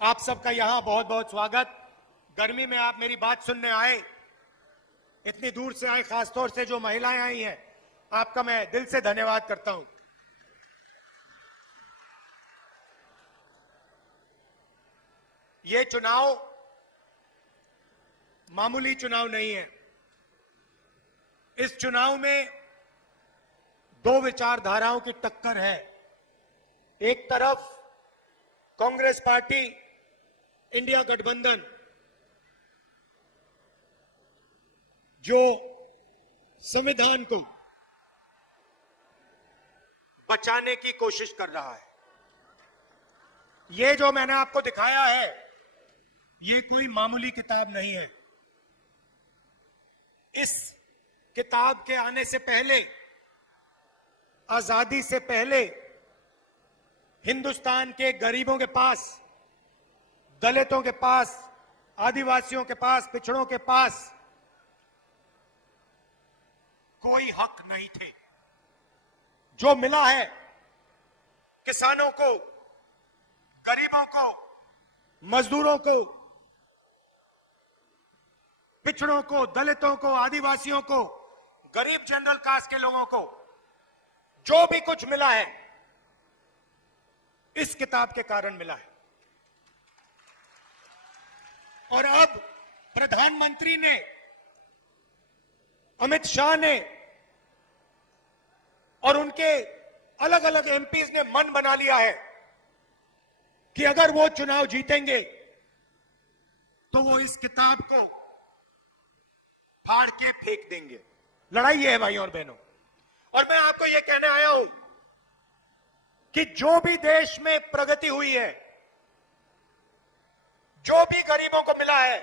आप सबका यहां बहुत बहुत स्वागत। गर्मी में आप मेरी बात सुनने आए, इतनी दूर से आए, खासतौर से जो महिलाएं आई हैं, आपका मैं दिल से धन्यवाद करता हूं। ये चुनाव मामूली चुनाव नहीं है। इस चुनाव में दो विचारधाराओं की टक्कर है। एक तरफ कांग्रेस पार्टी, इंडिया गठबंधन, जो संविधान को बचाने की कोशिश कर रहा है। ये जो मैंने आपको दिखाया है, ये कोई मामूली किताब नहीं है। इस किताब के आने से पहले, आजादी से पहले, हिंदुस्तान के गरीबों के पास, दलितों के पास, आदिवासियों के पास, पिछड़ों के पास कोई हक नहीं थे। जो मिला है किसानों को, गरीबों को, मजदूरों को, पिछड़ों को, दलितों को, आदिवासियों को, गरीब जनरल कास्ट के लोगों को, जो भी कुछ मिला है, इस किताब के कारण मिला है। और अब प्रधानमंत्री ने, अमित शाह ने और उनके अलग अलग एमपीज ने मन बना लिया है कि अगर वो चुनाव जीतेंगे तो वो इस किताब को फाड़ के फेंक देंगे। लड़ाई ये है भाइयों और बहनों। और मैं आपको ये कहने आया हूं कि जो भी देश में प्रगति हुई है, जो भी गरीबों को मिला है,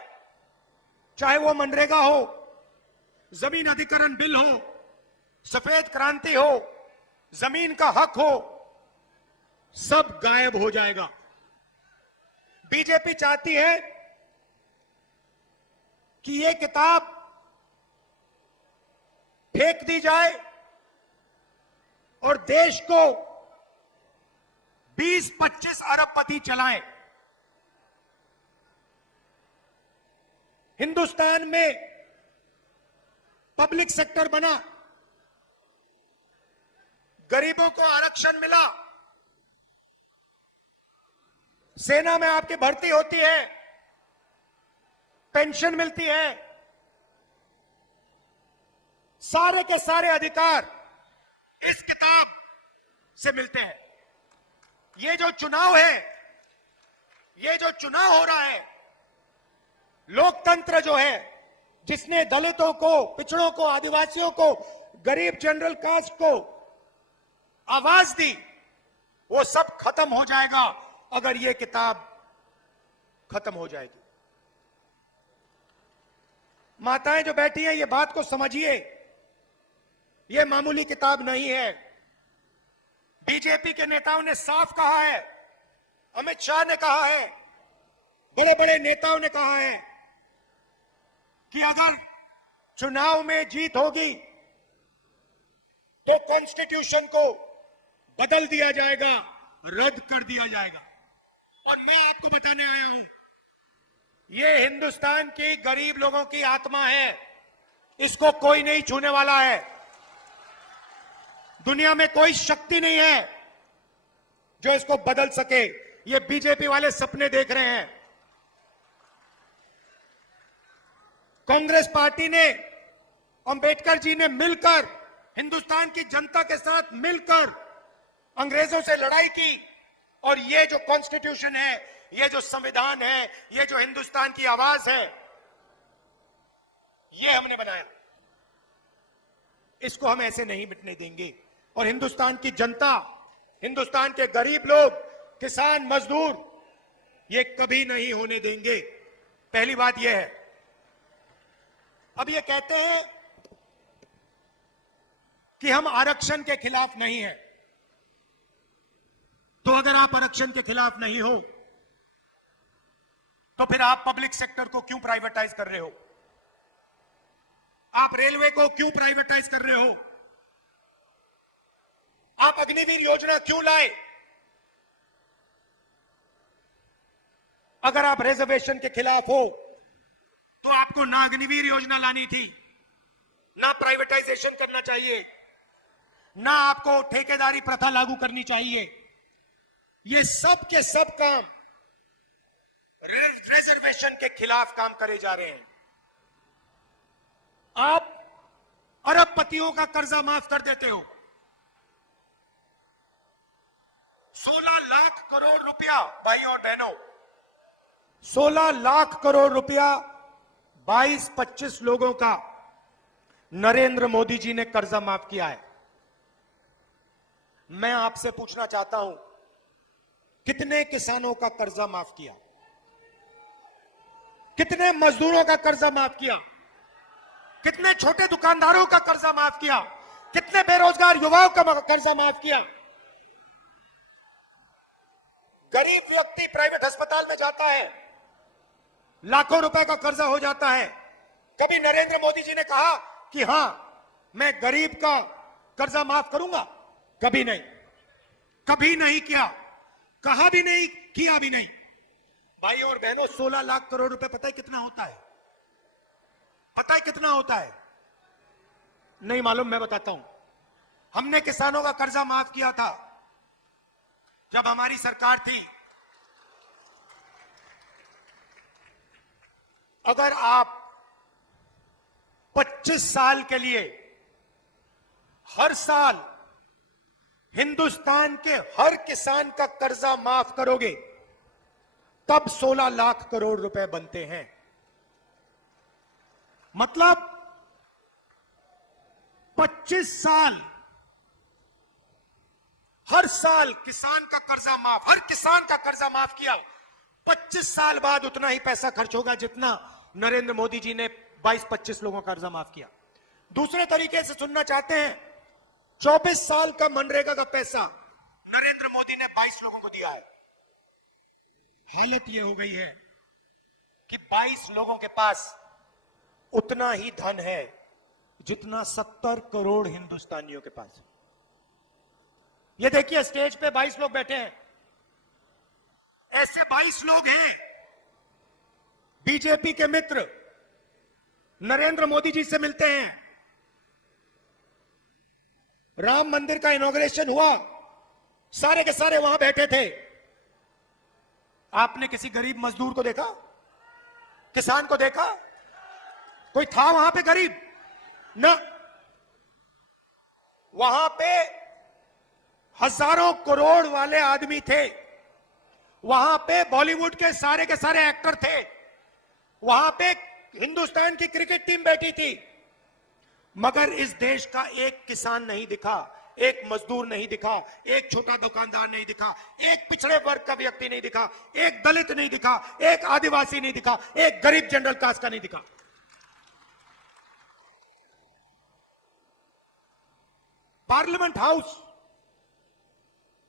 चाहे वो मनरेगा हो, जमीन अधिग्रहण बिल हो, सफेद क्रांति हो, जमीन का हक हो, सब गायब हो जाएगा। बीजेपी चाहती है कि ये किताब फेंक दी जाए और देश को 20-25 अरबपति चलाएं। हिंदुस्तान में पब्लिक सेक्टर बना, गरीबों को आरक्षण मिला, सेना में आपकी भर्ती होती है, पेंशन मिलती है, सारे के सारे अधिकार इस किताब से मिलते हैं। ये जो चुनाव है, ये जो चुनाव हो रहा है, लोकतंत्र जो है, जिसने दलितों को, पिछड़ों को, आदिवासियों को, गरीब जनरल कास्ट को आवाज दी, वो सब खत्म हो जाएगा अगर ये किताब खत्म हो जाएगी। माताएं जो बैठी हैं, ये बात को समझिए, ये मामूली किताब नहीं है। बीजेपी के नेताओं ने साफ कहा है, अमित शाह ने कहा है, बड़े बड़े नेताओं ने कहा है कि अगर चुनाव में जीत होगी तो कॉन्स्टिट्यूशन को बदल दिया जाएगा, रद्द कर दिया जाएगा। और मैं आपको बताने आया हूं, ये हिंदुस्तान की गरीब लोगों की आत्मा है, इसको कोई नहीं छूने वाला है। दुनिया में कोई शक्ति नहीं है जो इसको बदल सके। ये बीजेपी वाले सपने देख रहे हैं। कांग्रेस पार्टी ने, अंबेडकर जी ने मिलकर, हिंदुस्तान की जनता के साथ मिलकर अंग्रेजों से लड़ाई की, और ये जो कॉन्स्टिट्यूशन है, ये जो संविधान है, ये जो हिंदुस्तान की आवाज है, ये हमने बनाया। इसको हम ऐसे नहीं मिटने देंगे। और हिंदुस्तान की जनता, हिंदुस्तान के गरीब लोग, किसान, मजदूर, ये कभी नहीं होने देंगे। पहली बात यह है। अब ये कहते हैं कि हम आरक्षण के खिलाफ नहीं हैं। तो अगर आप आरक्षण के खिलाफ नहीं हो, तो फिर आप पब्लिक सेक्टर को क्यों प्राइवेटाइज कर रहे हो? आप रेलवे को क्यों प्राइवेटाइज कर रहे हो? आप अग्निवीर योजना क्यों लाए? अगर आप रिजर्वेशन के खिलाफ हो तो आपको ना अग्निवीर योजना लानी थी, ना प्राइवेटाइजेशन करना चाहिए, ना आपको ठेकेदारी प्रथा लागू करनी चाहिए। ये सब के सब काम रिजर्वेशन के खिलाफ काम करे जा रहे हैं। आप अरबपतियों का कर्जा माफ कर देते हो। 16 लाख करोड़ रुपया, भाइयों और बहनों, 16 लाख करोड़ रुपया 22-25 लोगों का नरेंद्र मोदी जी ने कर्जा माफ किया है। मैं आपसे पूछना चाहता हूं, कितने किसानों का कर्जा माफ किया? कितने मजदूरों का कर्जा माफ किया? कितने छोटे दुकानदारों का कर्जा माफ किया? कितने बेरोजगार युवाओं का कर्जा माफ किया? गरीब व्यक्ति प्राइवेट अस्पताल में जाता है, लाखों रुपए का कर्जा हो जाता है। कभी नरेंद्र मोदी जी ने कहा कि हां, मैं गरीब का कर्जा माफ करूंगा? कभी नहीं, कभी नहीं किया, कहा भी नहीं, किया भी नहीं। भाइयों और बहनों, 16 लाख करोड़ रुपए पता है कितना होता है? पता है कितना होता है? नहीं मालूम, मैं बताता हूं। हमने किसानों का कर्जा माफ किया था जब हमारी सरकार थी। अगर आप 25 साल के लिए हर साल हिंदुस्तान के हर किसान का कर्जा माफ करोगे, तब 16 लाख करोड़ रुपए बनते हैं। मतलब 25 साल, हर साल किसान का कर्जा माफ, हर किसान का कर्जा माफ किया। 25 साल बाद उतना ही पैसा खर्च होगा जितना नरेंद्र मोदी जी ने 22-25 लोगों का कर्जा माफ किया। दूसरे तरीके से सुनना चाहते हैं, 24 साल का मनरेगा का पैसा नरेंद्र मोदी ने 22 लोगों को दिया है। हालत यह हो गई है कि 22 लोगों के पास उतना ही धन है जितना 70 करोड़ हिंदुस्तानियों के पास। ये देखिए, स्टेज पे 22 लोग बैठे हैं। ऐसे 22 लोग हैं बीजेपी के मित्र, नरेंद्र मोदी जी से मिलते हैं। राम मंदिर का इनॉग्रेशन हुआ, सारे के सारे वहां बैठे थे। आपने किसी गरीब मजदूर को देखा? किसान को देखा? कोई था वहां पे गरीब? न। वहां पे हजारों करोड़ वाले आदमी थे। वहां पे बॉलीवुड के सारे एक्टर थे। वहां पे हिंदुस्तान की क्रिकेट टीम बैठी थी। मगर इस देश का एक किसान नहीं दिखा, एक मजदूर नहीं दिखा, एक छोटा दुकानदार नहीं दिखा, एक पिछड़े वर्ग का व्यक्ति नहीं दिखा, एक दलित नहीं दिखा, एक आदिवासी नहीं दिखा, एक गरीब जनरल कास्ट का नहीं दिखा। पार्लियामेंट हाउस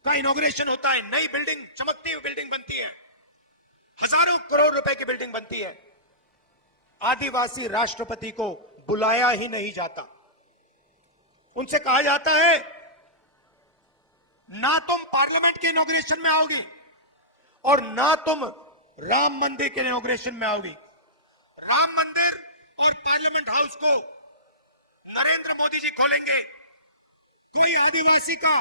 का इनॉग्रेशन होता है, नई बिल्डिंग, चमकती हुई बिल्डिंग बनती है, हजारों करोड़ रुपए की बिल्डिंग बनती है। आदिवासी राष्ट्रपति को बुलाया ही नहीं जाता। उनसे कहा जाता है, ना तुम पार्लियामेंट के इनॉग्रेशन में आओगी और ना तुम राम मंदिर के इनॉग्रेशन में आओगी। राम मंदिर और पार्लियामेंट हाउस को नरेंद्र मोदी जी खोलेंगे। कोई आदिवासी का,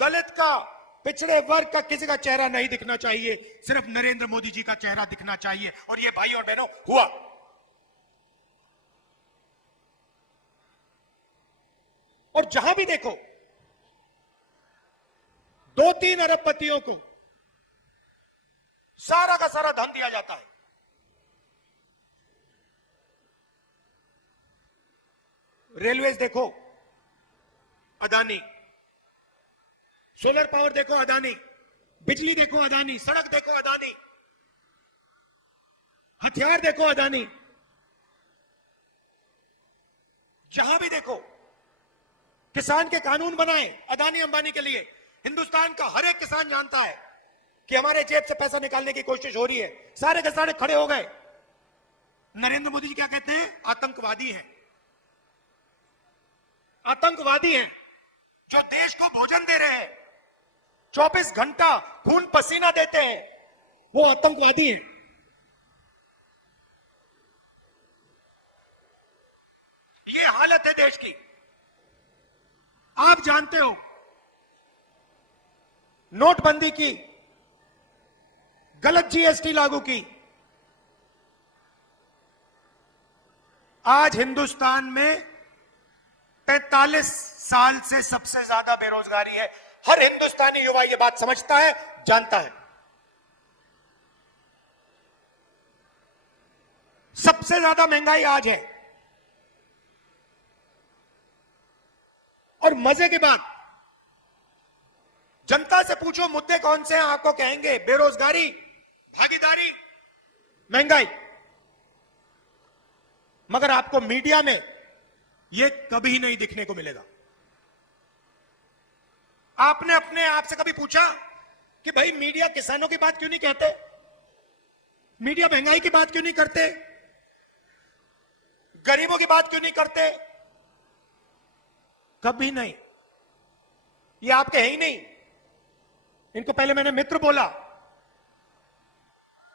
दलित का, पिछड़े वर्ग का किसी का चेहरा नहीं दिखना चाहिए, सिर्फ नरेंद्र मोदी जी का चेहरा दिखना चाहिए। और ये भाई और बहनों हुआ। और जहां भी देखो 2-3 अरबपतियों को सारा का सारा धन दिया जाता है। रेलवेज देखो, अदानी। सोलर पावर देखो, अदानी। बिजली देखो, अदानी। सड़क देखो, अदानी। हथियार देखो, अदानी। जहां भी देखो किसान के कानून बनाए अदानी अंबानी के लिए। हिंदुस्तान का हर एक किसान जानता है कि हमारे जेब से पैसा निकालने की कोशिश हो रही है। सारे के सारे खड़े हो गए। नरेंद्र मोदी जी क्या कहते हैं? आतंकवादी हैं। आतंकवादी हैं जो देश को भोजन दे रहे हैं, 24 घंटा खून पसीना देते हैं, वो आतंकवादी हैं। देश की। आप जानते हो नोटबंदी की, गलत जीएसटी लागू की। आज हिंदुस्तान में 45 साल से सबसे ज्यादा बेरोजगारी है। हर हिंदुस्तानी युवा यह बात समझता है, जानता है। सबसे ज्यादा महंगाई आज है। और मजे की बात, जनता से पूछो मुद्दे कौन से हैं, आपको कहेंगे बेरोजगारी, भागीदारी, महंगाई। मगर आपको मीडिया में यह कभी नहीं दिखने को मिलेगा। आपने अपने आप से कभी पूछा कि भाई मीडिया किसानों की बात क्यों नहीं कहते, मीडिया महंगाई की बात क्यों नहीं करते, गरीबों की बात क्यों नहीं करते? कभी नहीं। ये आपके हैं ही नहीं। इनको पहले मैंने मित्र बोला,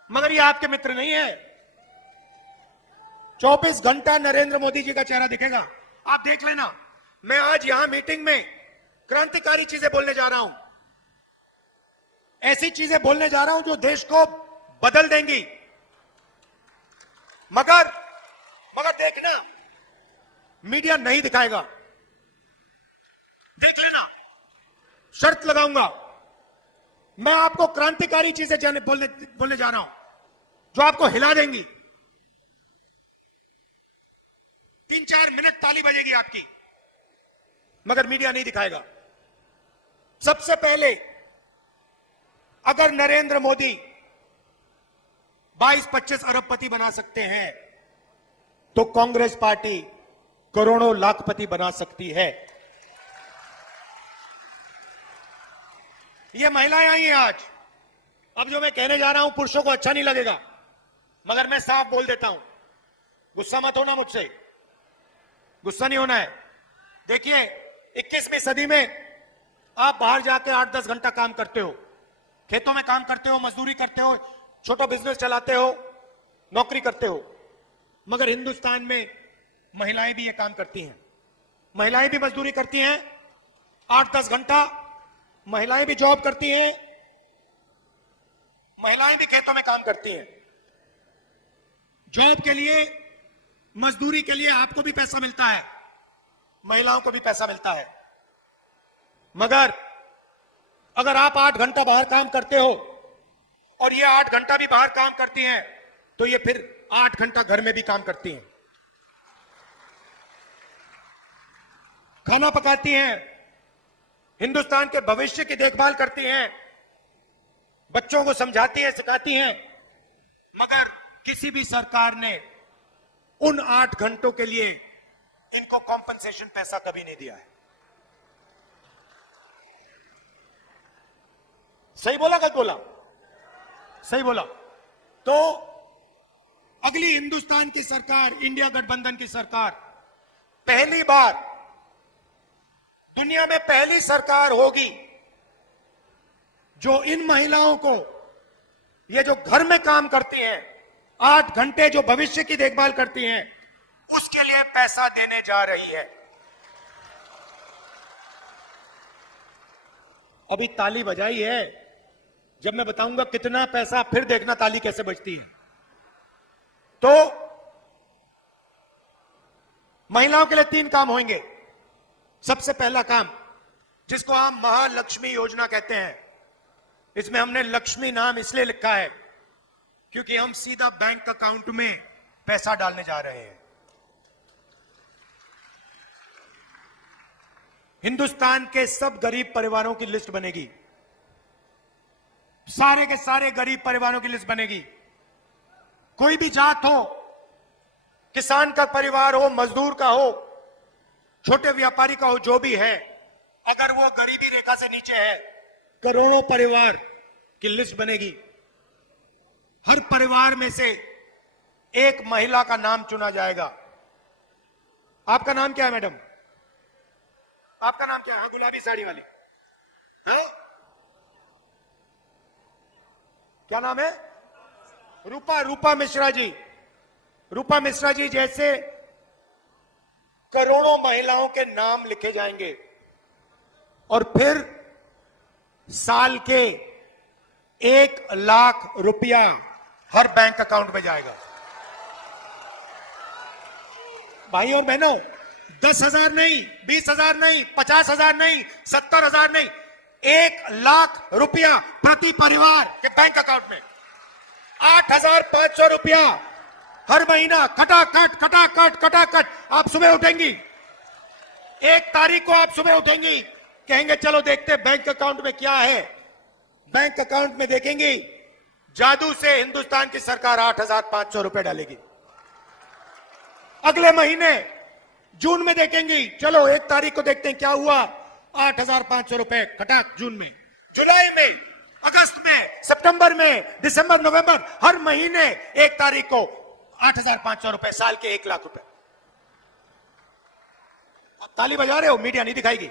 मगर ये आपके मित्र नहीं है। 24 घंटा नरेंद्र मोदी जी का चेहरा दिखेगा, आप देख लेना। मैं आज यहां मीटिंग में क्रांतिकारी चीजें बोलने जा रहा हूं, ऐसी चीजें बोलने जा रहा हूं जो देश को बदल देंगी। मगर देखना, मीडिया नहीं दिखाएगा। देख लेना, शर्त लगाऊंगा। मैं आपको क्रांतिकारी चीजें बोलने जा रहा हूं जो आपको हिला देंगी। 3-4 मिनट ताली बजेगी आपकी, मगर मीडिया नहीं दिखाएगा। सबसे पहले, अगर नरेंद्र मोदी 22-25 अरबपति बना सकते हैं तो कांग्रेस पार्टी करोड़ों लाखपति बना सकती है। ये महिलाएं आई हैं आज। अब जो मैं कहने जा रहा हूं पुरुषों को अच्छा नहीं लगेगा, मगर मैं साफ बोल देता हूं, गुस्सा मत होना मुझसे, गुस्सा नहीं होना है। देखिए, 21वीं सदी में आप बाहर जाके 8-10 घंटा काम करते हो, खेतों में काम करते हो, मजदूरी करते हो, छोटा बिजनेस चलाते हो, नौकरी करते हो। मगर हिंदुस्तान में महिलाएं भी ये काम करती हैं, महिलाएं भी मजदूरी करती हैं 8-10 घंटा, महिलाएं भी जॉब करती हैं, महिलाएं भी खेतों में काम करती हैं। जॉब के लिए, मजदूरी के लिए आपको भी पैसा मिलता है, महिलाओं को भी पैसा मिलता है। मगर अगर आप 8 घंटा बाहर काम करते हो और ये 8 घंटा भी बाहर काम करती हैं, तो ये फिर 8 घंटा घर में भी काम करती हैं, खाना पकाती हैं, हिंदुस्तान के भविष्य की देखभाल करती हैं, बच्चों को समझाती हैं, सिखाती हैं। मगर किसी भी सरकार ने उन 8 घंटों के लिए इनको कॉम्पनसेशन पैसा कभी नहीं दिया है। सही बोला, गलत बोला? सही बोला। तो अगली हिंदुस्तान की सरकार, इंडिया गठबंधन की सरकार, पहली बार दुनिया में पहली सरकार होगी जो इन महिलाओं को, ये जो घर में काम करती हैं, 8 घंटे जो भविष्य की देखभाल करती हैं, उसके लिए पैसा देने जा रही है। अभी ताली बजाई है, जब मैं बताऊंगा कितना पैसा, फिर देखना ताली कैसे बजती है। तो महिलाओं के लिए 3 काम होंगे। सबसे पहला काम, जिसको हम महालक्ष्मी योजना कहते हैं, इसमें हमने लक्ष्मी नाम इसलिए लिखा है क्योंकि हम सीधा बैंक अकाउंट में पैसा डालने जा रहे हैं। हिंदुस्तान के सब गरीब परिवारों की लिस्ट बनेगी, सारे के सारे गरीब परिवारों की लिस्ट बनेगी। कोई भी जात हो, किसान का परिवार हो, मजदूर का हो, छोटे व्यापारी का हो, जो भी है, अगर वो गरीबी रेखा से नीचे है, करोड़ों परिवार की लिस्ट बनेगी। हर परिवार में से एक महिला का नाम चुना जाएगा। आपका नाम क्या है मैडम? आपका नाम क्या है? हाँ, गुलाबी साड़ी वाली, हाँ? क्या नाम है? रूपा मिश्रा जी। रूपा मिश्रा जी जैसे करोड़ों महिलाओं के नाम लिखे जाएंगे और फिर साल के 1 लाख रुपया हर बैंक अकाउंट में जाएगा। भाई और बहनों, 10,000 नहीं, 20,000 नहीं, 50,000 नहीं, 70,000 नहीं, 1 लाख रुपया प्रति परिवार के बैंक अकाउंट में। 8,500 रुपया हर महीना खटाखट खटाखट खटाखट। आप सुबह उठेंगी, 1 तारीख को आप सुबह उठेंगी, कहेंगे चलो देखते बैंक अकाउंट में क्या है। बैंक अकाउंट में देखेंगी, जादू से हिंदुस्तान की सरकार 8,500 रुपए डालेगी। अगले महीने जून में देखेंगी, चलो 1 तारीख को देखते हैं क्या हुआ, 8,500 रुपए खटाक जून में, जुलाई में, अगस्त में, सितंबर में, दिसंबर, नवंबर, हर महीने 1 तारीख को 8,500 रुपए, साल के 1 लाख रुपए। आप ताली बजा रहे हो, मीडिया नहीं दिखाएगी।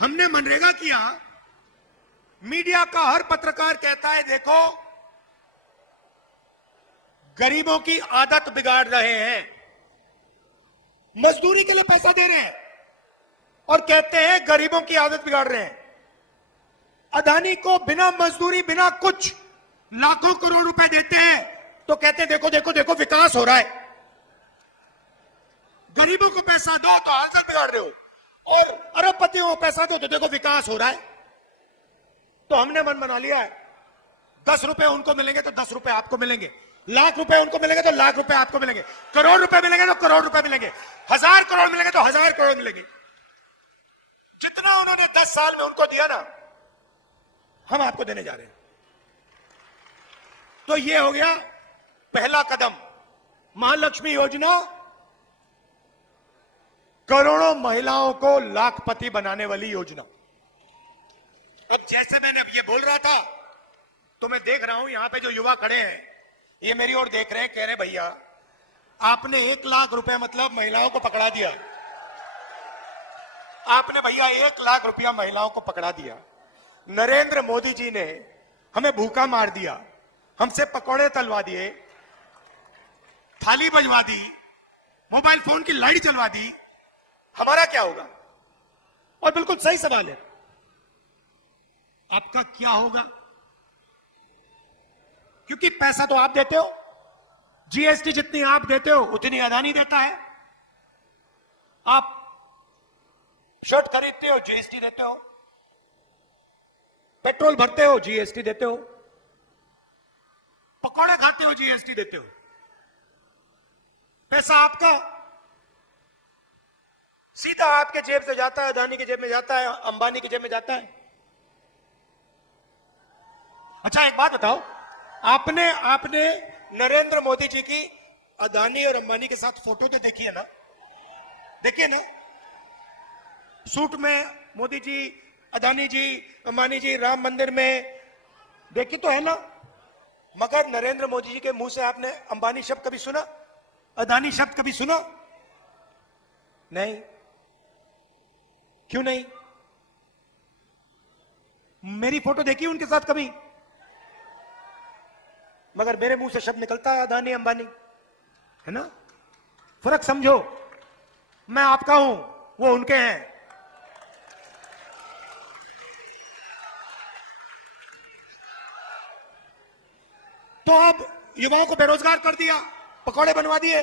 हमने मनरेगा किया, मीडिया का हर पत्रकार कहता है देखो गरीबों की आदत बिगाड़ रहे हैं, मजदूरी के लिए पैसा दे रहे हैं और कहते हैं गरीबों की आदत बिगाड़ रहे हैं। अदानी को बिना मजदूरी बिना कुछ लाखों करोड़ रुपए देते हैं तो कहते हैं देखो देखो देखो विकास हो रहा है। गरीबों को पैसा दो तो हालत बिगाड़ रहे हो और अरबपतियों को पैसा दो तो देखो विकास हो रहा है। तो हमने मन बना लिया है, 10 रुपए उनको मिलेंगे तो 10 रुपए आपको मिलेंगे, लाख रुपए उनको मिलेंगे तो लाख रुपए आपको मिलेंगे, करोड़ रुपए मिलेंगे तो करोड़ रुपए मिलेंगे, 1,000 करोड़ मिलेंगे तो 1,000 करोड़ मिलेंगे। जितना उन्होंने 10 साल में उनको दिया ना, हम आपको देने जा रहे हैं। तो ये हो गया पहला कदम, महालक्ष्मी योजना, करोड़ों महिलाओं को लाखपति बनाने वाली योजना। अब जैसे मैंने अब ये बोल रहा था तो मैं देख रहा हूं यहां पे जो युवा खड़े हैं ये मेरी ओर देख रहे हैं, कह रहे भैया आपने 1 लाख रुपए मतलब महिलाओं को पकड़ा दिया, आपने भैया 1 लाख रुपया महिलाओं को पकड़ा दिया। नरेंद्र मोदी जी ने हमें भूखा मार दिया, हमसे पकौड़े तलवा दिए, थाली बजवा दी, मोबाइल फोन की लाइट जलवा दी, हमारा क्या होगा? और बिल्कुल सही सवाल है, आपका क्या होगा? क्योंकि पैसा तो आप देते हो, जीएसटी जितनी आप देते हो उतनी अदानी देता है। आप शर्ट खरीदते हो जीएसटी देते हो, पेट्रोल भरते हो जीएसटी देते हो, पकौड़े खाते हो जीएसटी देते हो। पैसा आपका सीधा आपके जेब से जाता है, अदानी की जेब में जाता है, अंबानी की जेब में जाता है। अच्छा एक बात बताओ, आपने नरेंद्र मोदी जी की अदानी और अंबानी के साथ फोटो तो देखी है ना? देखिए ना, सूट में मोदी जी, अदानी जी, अंबानी जी राम मंदिर में, देखी तो है ना? मगर नरेंद्र मोदी जी के मुंह से आपने अंबानी शब्द कभी सुना? अदानी शब्द कभी सुना? नहीं। क्यों नहीं? मेरी फोटो देखी उनके साथ कभी? मगर मेरे मुंह से शब्द निकलता है अदानी अंबानी, है ना? फर्क समझो, मैं आपका हूं, वो उनके हैं। तो अब युवाओं को बेरोजगार कर दिया, पकौड़े बनवा दिए,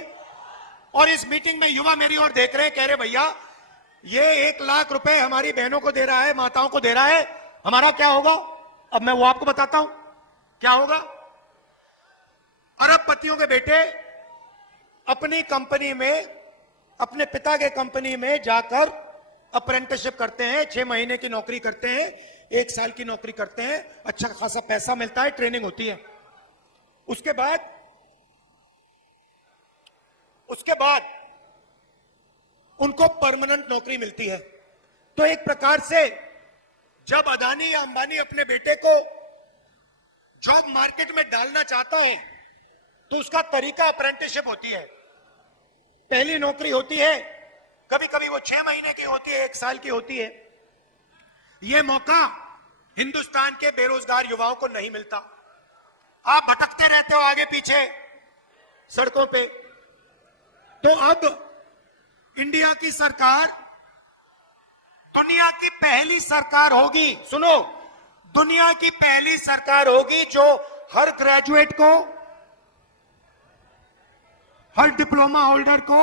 और इस मीटिंग में युवा मेरी ओर देख रहे हैं, कह रहे भैया ये 1 लाख रुपए हमारी बहनों को दे रहा है, माताओं को दे रहा है, हमारा क्या होगा? अब मैं वो आपको बताता हूं क्या होगा। अरबपतियों के बेटे अपनी कंपनी में, अपने पिता के कंपनी में जाकर अप्रेंटिसशिप करते हैं, 6 महीने की नौकरी करते हैं, 1 साल की नौकरी करते हैं, अच्छा खासा पैसा मिलता है, ट्रेनिंग होती है। उसके बाद उनको परमानेंट नौकरी मिलती है। तो एक प्रकार से जब अदानी या अंबानी अपने बेटे को जॉब मार्केट में डालना चाहता है तो उसका तरीका अप्रेंटिसशिप होती है। पहली नौकरी होती है, कभी कभी वो 6 महीने की होती है, 1 साल की होती है। यह मौका हिंदुस्तान के बेरोजगार युवाओं को नहीं मिलता। आप भटकते रहते हो आगे पीछे, सड़कों पे। तो अब इंडिया की सरकार दुनिया की पहली सरकार होगी, सुनो, दुनिया की पहली सरकार होगी जो हर ग्रेजुएट को, हर डिप्लोमा होल्डर को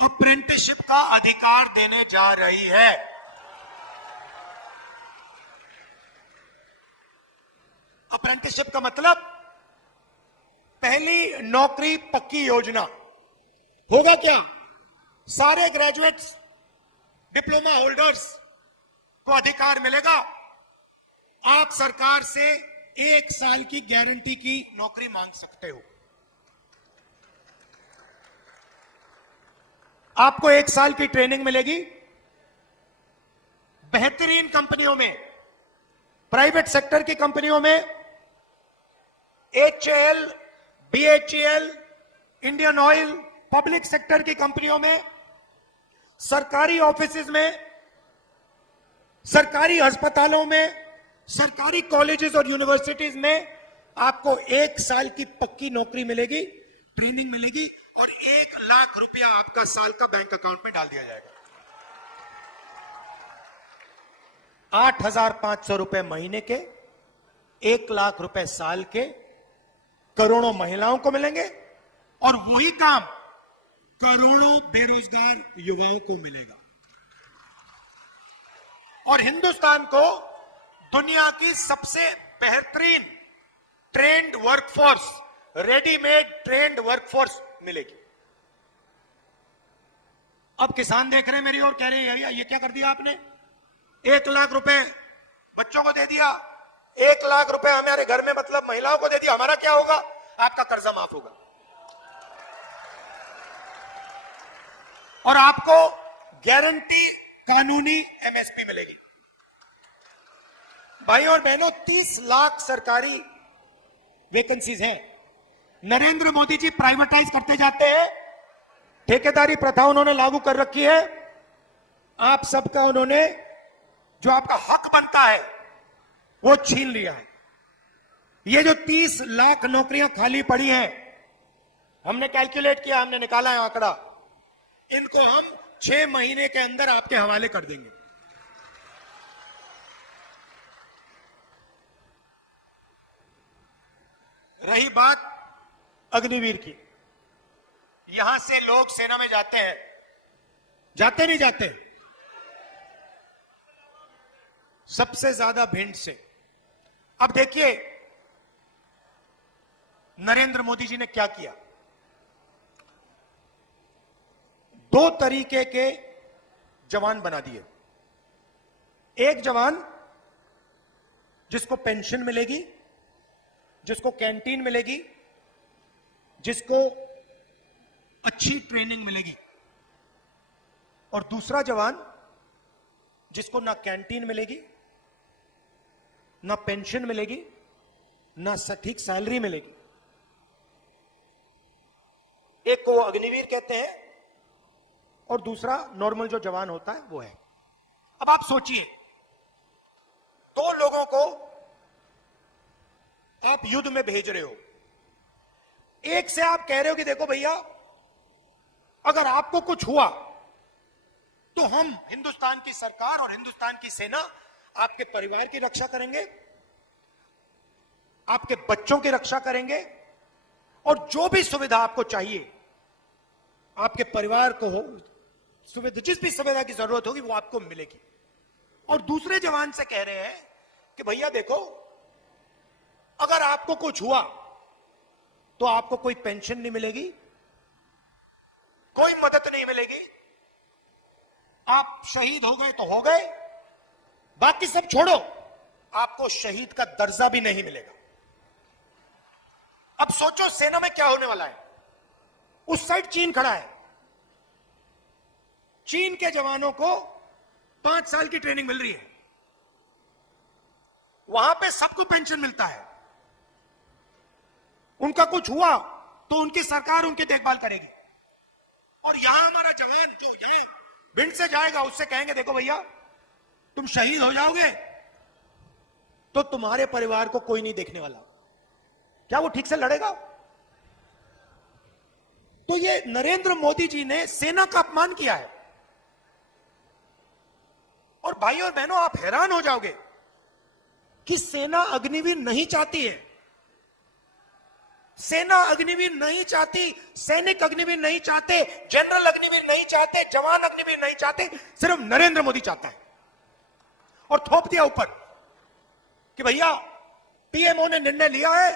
अप्रेंटिसशिप का अधिकार देने जा रही है। अप्रेंटिसशिप का मतलब पहली नौकरी पक्की योजना। होगा क्या? सारे ग्रेजुएट्स, डिप्लोमा होल्डर्स को अधिकार मिलेगा। आप सरकार से 1 साल की गारंटी की नौकरी मांग सकते हो। आपको 1 साल की ट्रेनिंग मिलेगी बेहतरीन कंपनियों में, प्राइवेट सेक्टर की कंपनियों में, HAL, BHEL, Indian oil, public sector की कंपनियों में, सरकारी ऑफिसेज में, सरकारी अस्पतालों में, सरकारी कॉलेजेस और यूनिवर्सिटीज में आपको 1 साल की पक्की नौकरी मिलेगी, ट्रेनिंग मिलेगी और 1 लाख रुपया आपका साल का बैंक अकाउंट में डाल दिया जाएगा। 8,500 रुपए महीने के, 1 लाख रुपए साल के, करोड़ों महिलाओं को मिलेंगे और वही काम करोड़ों बेरोजगार युवाओं को मिलेगा। और हिंदुस्तान को दुनिया की सबसे बेहतरीन trend workforce, readymade trend workforce मिलेगी। अब किसान देख रहे हैं मेरी और कह रहे हैं ये क्या कर दिया आपने? 1 लाख रुपए बच्चों को दे दिया, 1 लाख रुपए हमारे घर में मतलब महिलाओं को दे दिया, हमारा क्या होगा? आपका कर्जा माफ होगा और आपको गारंटी कानूनी MSP मिलेगी। भाइयों और बहनों, 30 लाख सरकारी वैकेंसीज हैं। नरेंद्र मोदी जी प्राइवेटाइज करते जाते हैं, ठेकेदारी प्रथा उन्होंने लागू कर रखी है। आप सबका उन्होंने जो आपका हक बनता है वो छीन लिया है। ये जो 30 लाख नौकरियां खाली पड़ी हैं, हमने कैलकुलेट किया, हमने निकाला है आंकड़ा, इनको हम 6 महीने के अंदर आपके हवाले कर देंगे। रही बात अग्निवीर की, यहां से लोग सेना में जाते हैं, जाते नहीं जाते? सबसे ज्यादा भिंड से। अब देखिए नरेंद्र मोदी जी ने क्या किया। 2 तरीके के जवान बना दिए। एक जवान जिसको पेंशन मिलेगी, जिसको कैंटीन मिलेगी, जिसको अच्छी ट्रेनिंग मिलेगी, और दूसरा जवान जिसको ना कैंटीन मिलेगी, ना पेंशन मिलेगी, ना सटीक सैलरी मिलेगी। एक को अग्निवीर कहते हैं और दूसरा नॉर्मल जो जवान होता है वो है। अब आप सोचिए, 2 लोगों को आप युद्ध में भेज रहे हो। एक से आप कह रहे हो कि देखो भैया, अगर आपको कुछ हुआ तो हम हिंदुस्तान की सरकार और हिंदुस्तान की सेना आपके परिवार की रक्षा करेंगे, आपके बच्चों की रक्षा करेंगे, और जो भी सुविधा आपको चाहिए, आपके परिवार को हो सुविधा, जिस भी सुविधा की जरूरत होगी वो आपको मिलेगी। और दूसरे जवान से कह रहे हैं कि भैया देखो, अगर आपको कुछ हुआ तो आपको कोई पेंशन नहीं मिलेगी, कोई मदद नहीं मिलेगी, आप शहीद हो गए तो हो गए, बाकी सब छोड़ो, आपको शहीद का दर्जा भी नहीं मिलेगा। अब सोचो सेना में क्या होने वाला है। उस साइड चीन खड़ा है, चीन के जवानों को 5 साल की ट्रेनिंग मिल रही है, वहां पे सबको पेंशन मिलता है, उनका कुछ हुआ तो उनकी सरकार उनकी देखभाल करेगी। और यहां हमारा जवान जो यहां भिंड से जाएगा, उससे कहेंगे देखो भैया, तुम शहीद हो जाओगे तो तुम्हारे परिवार को कोई नहीं देखने वाला। क्या वो ठीक से लड़ेगा? तो ये नरेंद्र मोदी जी ने सेना का अपमान किया है। और भाइयों और बहनों, आप हैरान हो जाओगे कि सेना अग्निवीर नहीं चाहती है। सेना अग्निवीर नहीं चाहती, सैनिक अग्निवीर नहीं चाहते, जनरल अग्निवीर नहीं चाहते, जवान अग्निवीर नहीं चाहते, सिर्फ नरेंद्र मोदी चाहता है। और थोप दिया ऊपर कि भैया पीएमओ ने निर्णय लिया है,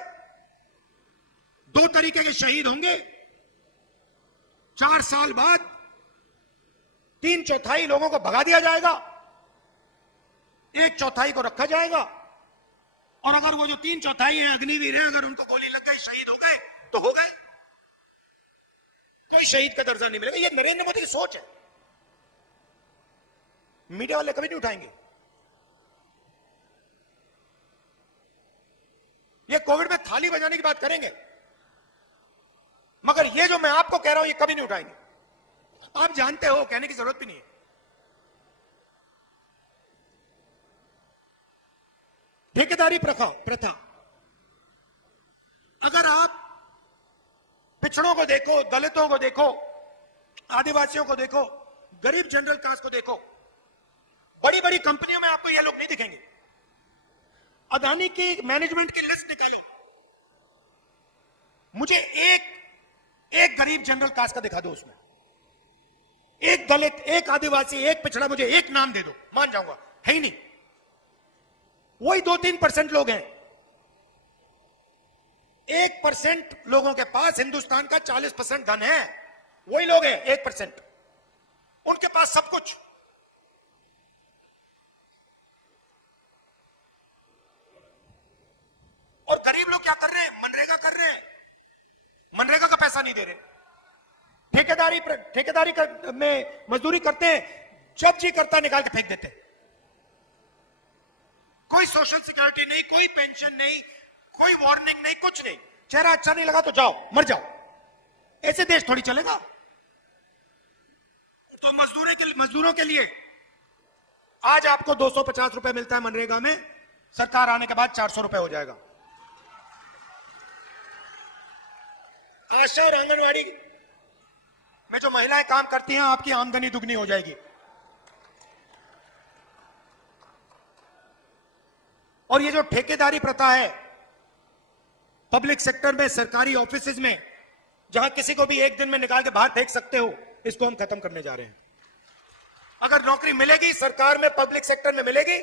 2 तरीके के शहीद होंगे। 4 साल बाद 3/4 लोगों को भगा दिया जाएगा, 1/4 को रखा जाएगा। और अगर वो जो 3/4 हैं अग्निवीर हैं, अगर उनको गोली लग गई, शहीद हो गए तो हो गए, कोई शहीद का दर्जा नहीं मिलेगा। ये नरेंद्र मोदी की सोच है। मीडिया वाले कभी नहीं उठाएंगे। ये कोविड में थाली बजाने की बात करेंगे, मगर ये जो मैं आपको कह रहा हूं ये कभी नहीं उठाएंगे। आप जानते हो, कहने की जरूरत भी नहीं है। ठेकेदारी प्रथा, अगर आप पिछड़ों को देखो, दलितों को देखो, आदिवासियों को देखो, गरीब जनरल कास्ट को देखो, बड़ी बड़ी कंपनियों में आपको ये लोग नहीं दिखेंगे। अदानी की मैनेजमेंट की लिस्ट निकालो, मुझे एक गरीब जनरल कास्ट का दिखा दो, उसमें एक दलित, एक आदिवासी, एक पिछड़ा, मुझे एक नाम दे दो, मान जाऊंगा। है ही नहीं। वही 2-3% लोग हैं। 1% लोगों के पास हिंदुस्तान का 40% धन है। वही लोग हैं 1%, उनके पास सब कुछ। और गरीब लोग क्या कर रहे हैं? मनरेगा कर रहे हैं, मनरेगा का पैसा नहीं दे रहे। ठेकेदारी में मजदूरी करते हैं, जब जी करता निकाल के फेंक देते हैं। कोई सोशल सिक्योरिटी नहीं, कोई पेंशन नहीं, कोई वार्निंग नहीं, कुछ नहीं। चेहरा अच्छा नहीं लगा तो जाओ, मर जाओ। ऐसे देश थोड़ी चलेगा। तो मजदूरों के लिए आज आपको 250 रुपए मिलता है मनरेगा में, सरकार आने के बाद 400 रुपए हो जाएगा। आशा और आंगनवाड़ी में जो महिलाएं काम करती हैं, आपकी आमदनी दुगनी हो जाएगी। और ये जो ठेकेदारी प्रथा है पब्लिक सेक्टर में, सरकारी ऑफिसेज में, जहां किसी को भी एक दिन में निकाल के बाहर फेंक सकते हो, इसको हम खत्म करने जा रहे हैं। अगर नौकरी मिलेगी सरकार में, पब्लिक सेक्टर में मिलेगी,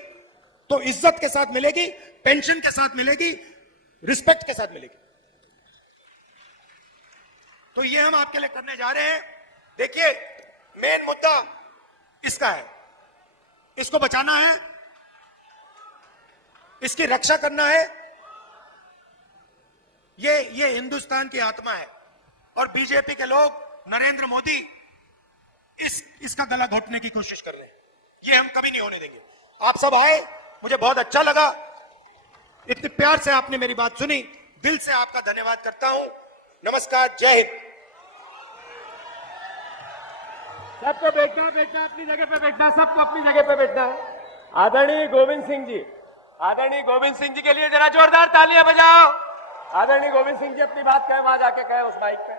तो इज्जत के साथ मिलेगी, पेंशन के साथ मिलेगी, रिस्पेक्ट के साथ मिलेगी। तो ये हम आपके लिए करने जा रहे हैं। देखिए, मेन मुद्दा इसका है, इसको बचाना है, इसकी रक्षा करना है। ये हिंदुस्तान की आत्मा है। और बीजेपी के लोग, नरेंद्र मोदी इसका गला घोटने की कोशिश कर रहे हैं। ये हम कभी नहीं होने देंगे। आप सब आए, मुझे बहुत अच्छा लगा, इतने प्यार से आपने मेरी बात सुनी, दिल से आपका धन्यवाद करता हूं। नमस्कार, जय हिंद। सबको बैठना, अपनी जगह पे बैठना, सबको अपनी जगह पे बैठना है। आदरणीय गोविंद सिंह जी, आदरणीय गोविंद सिंह जी के लिए जरा जोरदार तालियां बजाओ। आदरणीय गोविंद सिंह जी अपनी बात कहें, वहां जाके कहें उस माइक पे।